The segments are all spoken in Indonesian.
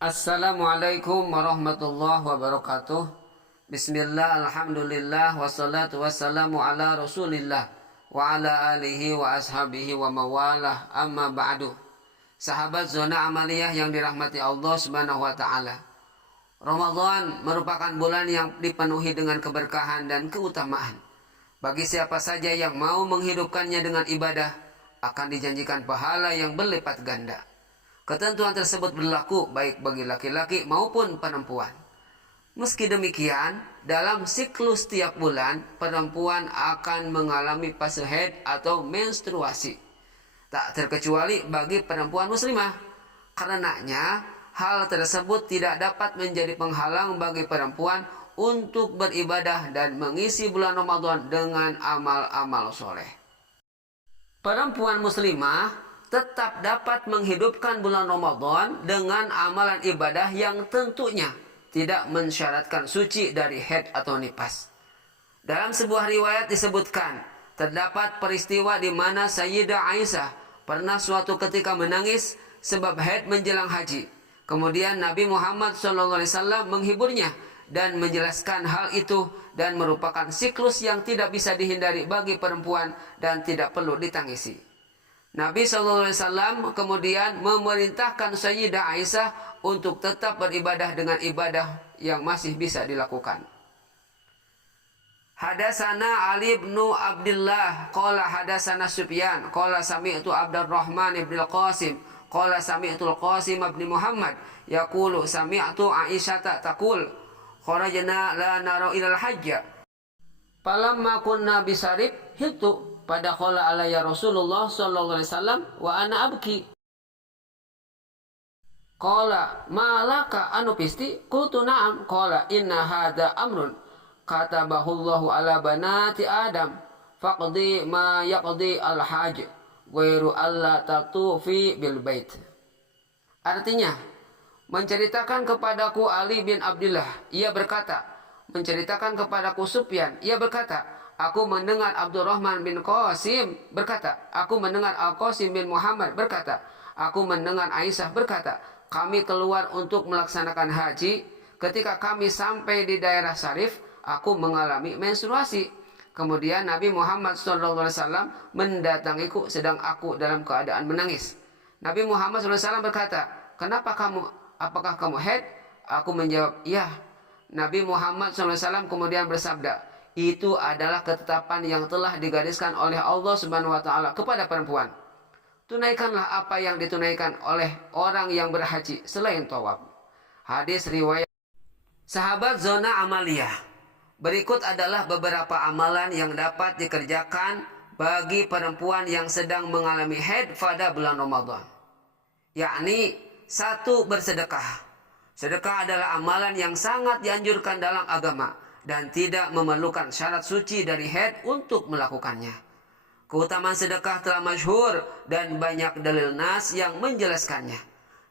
Assalamualaikum warahmatullahi wabarakatuh. Bismillah, alhamdulillah, wassalatu wassalamu ala rasulillah wa ala alihi wa ashabihi wa mawalah, amma ba'du. Sahabat zona amaliyah yang dirahmati Allah subhanahu wa ta'ala, Ramadan merupakan bulan yang dipenuhi dengan keberkahan dan keutamaan. Bagi siapa saja yang mau menghidupkannya dengan ibadah, akan dijanjikan pahala yang berlipat ganda. Ketentuan tersebut berlaku baik bagi laki-laki maupun perempuan. Meski demikian, dalam siklus tiap bulan, perempuan akan mengalami fase haid atau menstruasi. Tak terkecuali bagi perempuan muslimah. Karenanya, hal tersebut tidak dapat menjadi penghalang bagi perempuan untuk beribadah dan mengisi bulan Ramadan dengan amal-amal soleh. Perempuan muslimah tetap dapat menghidupkan bulan Ramadan dengan amalan ibadah yang tentunya tidak mensyaratkan suci dari haid atau nifas. Dalam sebuah riwayat disebutkan, terdapat peristiwa di mana Sayyidah Aisyah pernah suatu ketika menangis sebab haid menjelang haji. Kemudian Nabi Muhammad SAW menghiburnya dan menjelaskan hal itu dan merupakan siklus yang tidak bisa dihindari bagi perempuan dan tidak perlu ditangisi. Nabi SAW kemudian memerintahkan Sayyidah Aisyah untuk tetap beribadah dengan ibadah yang masih bisa dilakukan. Hadasana Ali bin Abdullah qala hadasana Sufyan qala sami'tu Abdurrahman bin Al-Qasim qala sami'tu Al-Qasim bin Muhammad yaqulu sami'tu Aisyah taqul kharajna la nara ilal hajj falamma kunna bisarib hitu pada qala alayya Rasulullah sallallahu alaihi wasallam wa ana abki. Qala malaka anu pisti? Qultu na'am. Qala inna hadha amrun katabahu Allahu ala banati Adam faqdi ma yaqdi al-haj ghairu alla tatufi bil bait. Artinya, menceritakan kepadaku Ali bin Abdullah, ia berkata, menceritakan kepadaku Sufyan, ia berkata, aku mendengar Abdurrahman bin Qasim berkata, aku mendengar Al-Qasim bin Muhammad berkata, aku mendengar Aisyah berkata, kami keluar untuk melaksanakan haji. Ketika kami sampai di daerah Sarif, aku mengalami menstruasi. Kemudian Nabi Muhammad SAW mendatangiku sedang aku dalam keadaan menangis. Nabi Muhammad SAW berkata, apakah kamu haid? Aku menjawab, iya. Nabi Muhammad SAW kemudian bersabda, itu adalah ketetapan yang telah digariskan oleh Allah Subhanahu wa taala kepada perempuan. Tunaikanlah apa yang ditunaikan oleh orang yang berhaji selain tawaf. Hadis riwayat sahabat zona amaliyah. Berikut adalah beberapa amalan yang dapat dikerjakan bagi perempuan yang sedang mengalami haid pada bulan Ramadan. Yakni 1. Bersedekah. Sedekah adalah amalan yang sangat dianjurkan dalam agama dan tidak memerlukan syarat suci dari haid untuk melakukannya. Keutamaan sedekah telah masyhur dan banyak dalil nas yang menjelaskannya.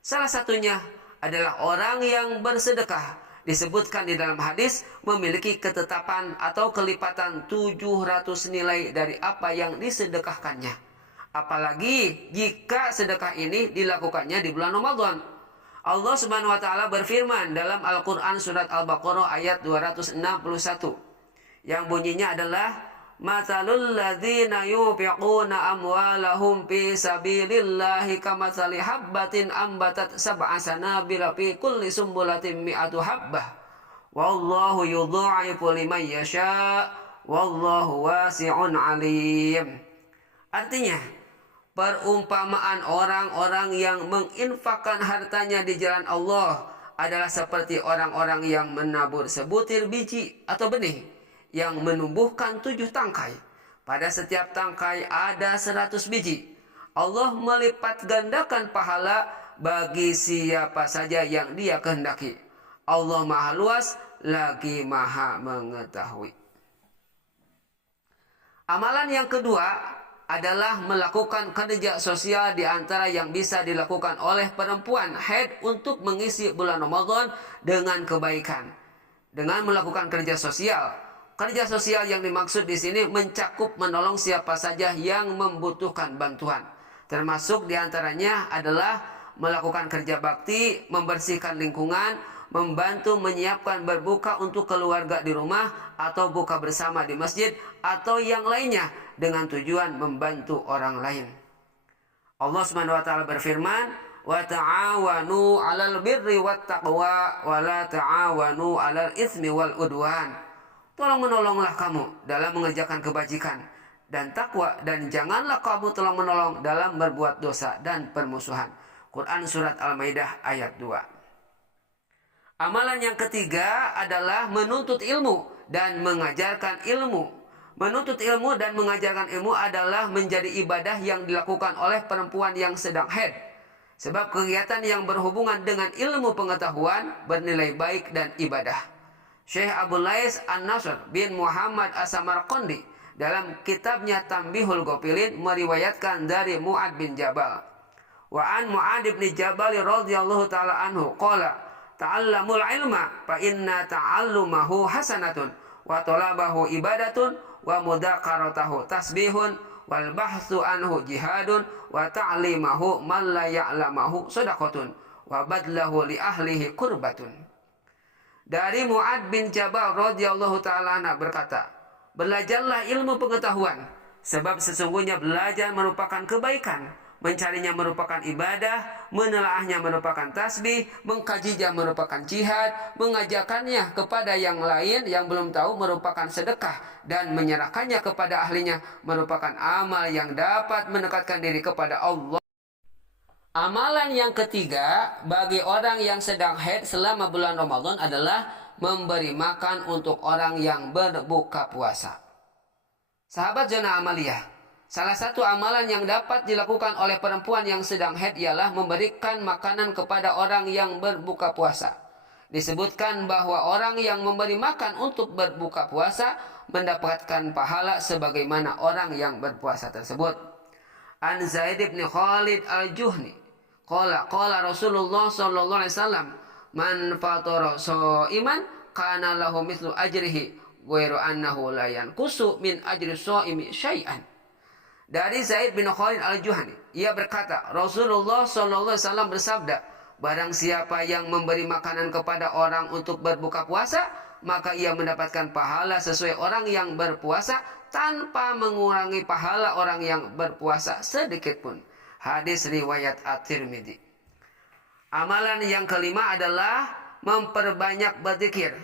Salah satunya adalah orang yang bersedekah disebutkan di dalam hadis memiliki ketetapan atau kelipatan 700 nilai dari apa yang disedekahkannya. Apalagi jika sedekah ini dilakukannya di bulan Ramadan. Allah Subhanahu wa taala berfirman dalam Al-Qur'an surat Al-Baqarah ayat 261 yang bunyinya adalah matalul ladzina yunfiquna amwalahum fi sabilillahi kamatsali habbatin ambatat sab'a sanabila fi kulli sumbulatin mi'atu habbah wallahu yudha'ifu liman yasha wallahu wasi'un alim. Artinya, perumpamaan orang-orang yang menginfakkan hartanya di jalan Allah adalah seperti orang-orang yang menabur sebutir biji atau benih yang menumbuhkan 7 tangkai. Pada setiap tangkai ada 100 biji. Allah melipat gandakan pahala bagi siapa saja yang Dia kehendaki. Allah Maha Luas lagi Maha Mengetahui. Amalan yang kedua adalah melakukan kerja sosial di antara yang bisa dilakukan oleh perempuan haid untuk mengisi bulan Ramadan dengan kebaikan. Dengan melakukan kerja sosial yang dimaksud di sini mencakup menolong siapa saja yang membutuhkan bantuan. Termasuk di antaranya adalah melakukan kerja bakti, membersihkan lingkungan, membantu menyiapkan berbuka untuk keluarga di rumah atau buka bersama di masjid atau yang lainnya dengan tujuan membantu orang lain. Allah Subhanahu wa taala berfirman, "Wa ta'awanu 'alal birri wat taqwa wa la ta'awanu 'alal itsmi wal udwan." Tolong-menolonglah kamu dalam mengerjakan kebajikan dan takwa, dan janganlah kamu tolong-menolong dalam berbuat dosa dan permusuhan. Quran Surat Al-Maidah ayat 2. Amalan yang ketiga adalah menuntut ilmu dan mengajarkan ilmu. Menuntut ilmu dan mengajarkan ilmu adalah menjadi ibadah yang dilakukan oleh perempuan yang sedang haid. Sebab kegiatan yang berhubungan dengan ilmu pengetahuan bernilai baik dan ibadah. Syekh Abdul Lais An-Nasr bin Muhammad As-Samarqandi dalam kitabnya Tambihul Ghafilin meriwayatkan dari Mu'ad bin Jabal. Wa an Mu'ad bin Jabal radhiyallahu taala anhu qala ta'allamul ilma fa inna ta'allumahu hasanatun wa talabahu ibadatun wa mudzakaratahu tasbihun wal bahthu anhu jihadun wa ta'limahu man la ya'lamahu shadaqatun wa badlahu li ahlihi qurbatun. Dari Mu'ad bin Jabal radhiyallahu taala anhu berkata, belajarlah ilmu pengetahuan, sebab sesungguhnya belajar merupakan kebaikan, mencarinya merupakan ibadah, menelaahnya merupakan tasbih, mengkajinya merupakan jihad, mengajarkannya kepada yang lain yang belum tahu merupakan sedekah, dan menyerahkannya kepada ahlinya merupakan amal yang dapat mendekatkan diri kepada Allah. Amalan yang ketiga bagi orang yang sedang haid selama bulan Ramadan adalah memberi makan untuk orang yang berbuka puasa. Sahabat zona amaliyah, salah satu amalan yang dapat dilakukan oleh perempuan yang sedang haid ialah memberikan makanan kepada orang yang berbuka puasa. Disebutkan bahwa orang yang memberi makan untuk berbuka puasa mendapatkan pahala sebagaimana orang yang berpuasa tersebut. An Zaid bin Khalid al-Juhni qala Rasulullah sallallahu alaihi wasallam, man fatara shaiman kana lahu mithlu ajrihi wa annahu la yanqusu min ajri shaimi syai'an. Dari Zaid bin Khalid al-Juhani, ia berkata, Rasulullah sallallahu alaihi wasallam bersabda, barang siapa yang memberi makanan kepada orang untuk berbuka puasa, maka ia mendapatkan pahala sesuai orang yang berpuasa tanpa mengurangi pahala orang yang berpuasa sedikit pun. Hadis riwayat At-Tirmidzi. Amalan yang kelima adalah memperbanyak berzikir.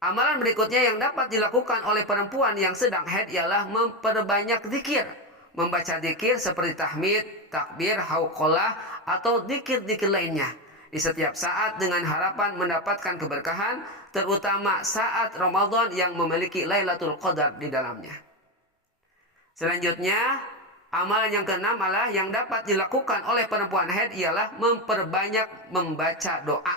Amalan berikutnya yang dapat dilakukan oleh perempuan yang sedang haid ialah memperbanyak zikir. Membaca zikir seperti tahmid, takbir, hauqalah atau zikir-zikir lainnya di setiap saat dengan harapan mendapatkan keberkahan, terutama saat Ramadan yang memiliki Lailatul Qadar di dalamnya. Selanjutnya, amalan yang keenam adalah yang dapat dilakukan oleh perempuan haid ialah memperbanyak membaca doa.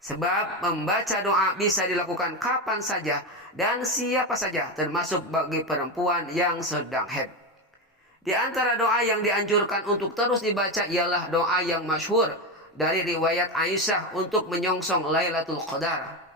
Sebab membaca doa bisa dilakukan kapan saja dan siapa saja, termasuk bagi perempuan yang sedang haid. Di antara doa yang dianjurkan untuk terus dibaca ialah doa yang masyhur dari riwayat Aisyah untuk menyongsong Lailatul Qadar.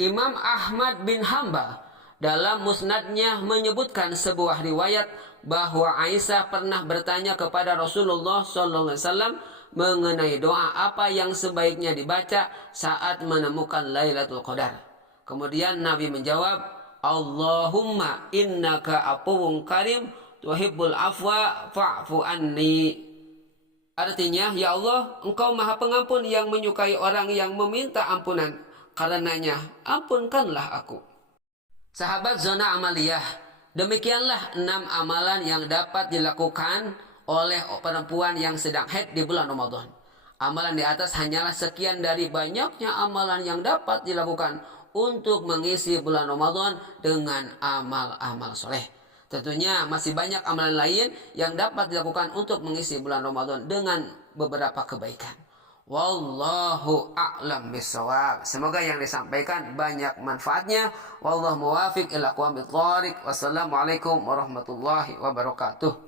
Imam Ahmad bin Hanbal dalam musnadnya menyebutkan sebuah riwayat bahwa Aisyah pernah bertanya kepada Rasulullah SAW mengenai doa apa yang sebaiknya dibaca saat menemukan Lailatul Qadar. Kemudian Nabi menjawab, Allahumma innaka afuwun karim tuhibbul afwa fa'fu anni. Artinya, ya Allah, Engkau Maha Pengampun yang menyukai orang yang meminta ampunan. Karenanya, ampunkanlah aku. Sahabat zona amaliyah, demikianlah 6 amalan yang dapat dilakukan oleh perempuan yang sedang haid di bulan Ramadan. Amalan di atas hanyalah sekian dari banyaknya amalan yang dapat dilakukan untuk mengisi bulan Ramadan dengan amal-amal soleh. Tentunya masih banyak amalan lain yang dapat dilakukan untuk mengisi bulan Ramadan dengan beberapa kebaikan. Wallahu a'lam bishawab. Semoga yang disampaikan banyak manfaatnya. Wallahu muwafiq ila aqwamit thoriq. Wassalamualaikum warahmatullahi wabarakatuh.